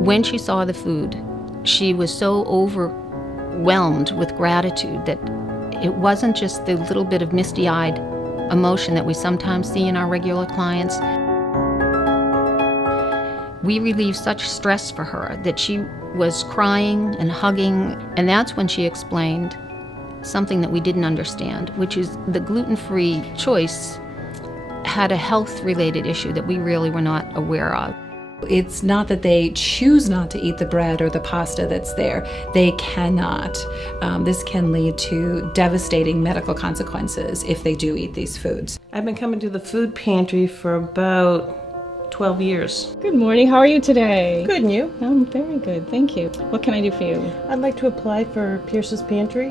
When she saw the food, she was so overwhelmed with gratitude that it wasn't just the little bit of misty-eyed emotion that we sometimes see in our regular clients. We relieved such stress for her that she was crying and hugging, and that's when she explained something that we didn't understand, which is the gluten-free choice had a health-related issue that we really were not aware of. It's not that they choose not to eat the bread or the pasta that's there. They cannot. This can lead to devastating medical consequences if they do eat these foods. I've been coming to the food pantry for about 12 years. Good morning. How are you today? Good, and you? I'm very good. Thank you. What can I do for you? I'd like to apply for Pierce's Pantry.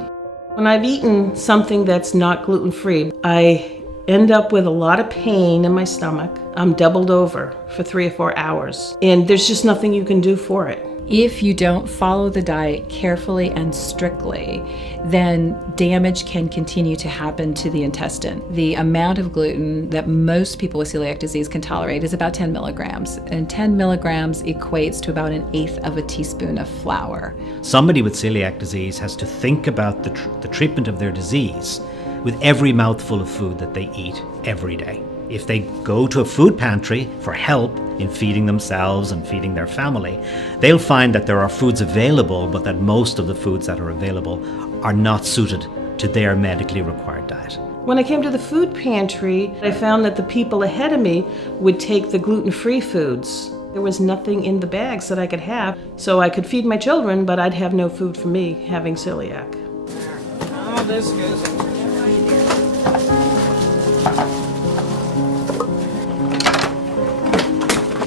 When I've eaten something that's not gluten-free, I end up with a lot of pain in my stomach. I'm doubled over for 3 or 4 hours, and there's just nothing you can do for it. If you don't follow the diet carefully and strictly, then damage can continue to happen to the intestine. The amount of gluten that most people with celiac disease can tolerate is about 10 milligrams, and 10 milligrams equates to about 1/8 of a teaspoon of flour. Somebody with celiac disease has to think about the treatment of their disease with every mouthful of food that they eat every day. If they go to a food pantry for help in feeding themselves and feeding their family, they'll find that there are foods available, but that most of the foods that are available are not suited to their medically required diet. When I came to the food pantry, I found that the people ahead of me would take the gluten-free foods. There was nothing in the bags that I could have, so I could feed my children, but I'd have no food for me having celiac. Oh, this goes.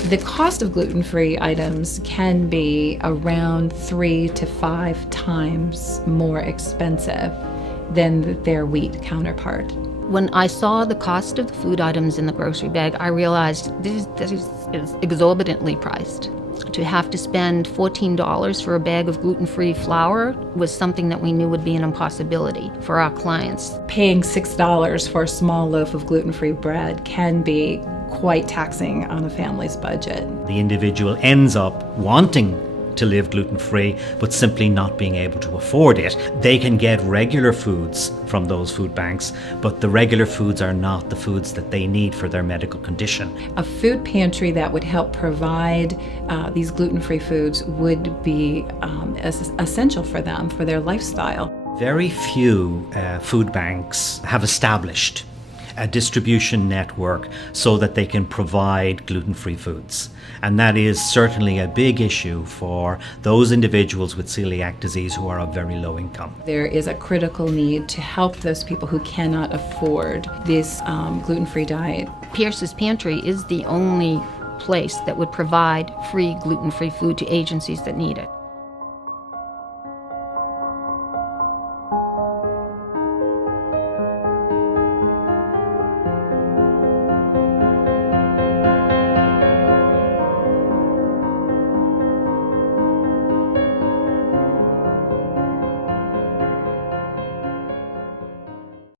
The cost of gluten-free items can be around 3 to 5 times more expensive than their wheat counterpart. When I saw the cost of the food items in the grocery bag, I realized this is exorbitantly priced. To have to spend $14 for a bag of gluten-free flour was something that we knew would be an impossibility for our clients. Paying $6 for a small loaf of gluten-free bread can be quite taxing on a family's budget. The individual ends up wanting to live gluten-free, but simply not being able to afford it. They can get regular foods from those food banks, but the regular foods are not the foods that they need for their medical condition. A food pantry that would help provide these gluten-free foods would be essential for them, for their lifestyle. Very few food banks have established a distribution network so that they can provide gluten-free foods. And that is certainly a big issue for those individuals with celiac disease who are of very low income. There is a critical need to help those people who cannot afford this gluten-free diet. Pierce's Pantry is the only place that would provide free gluten-free food to agencies that need it.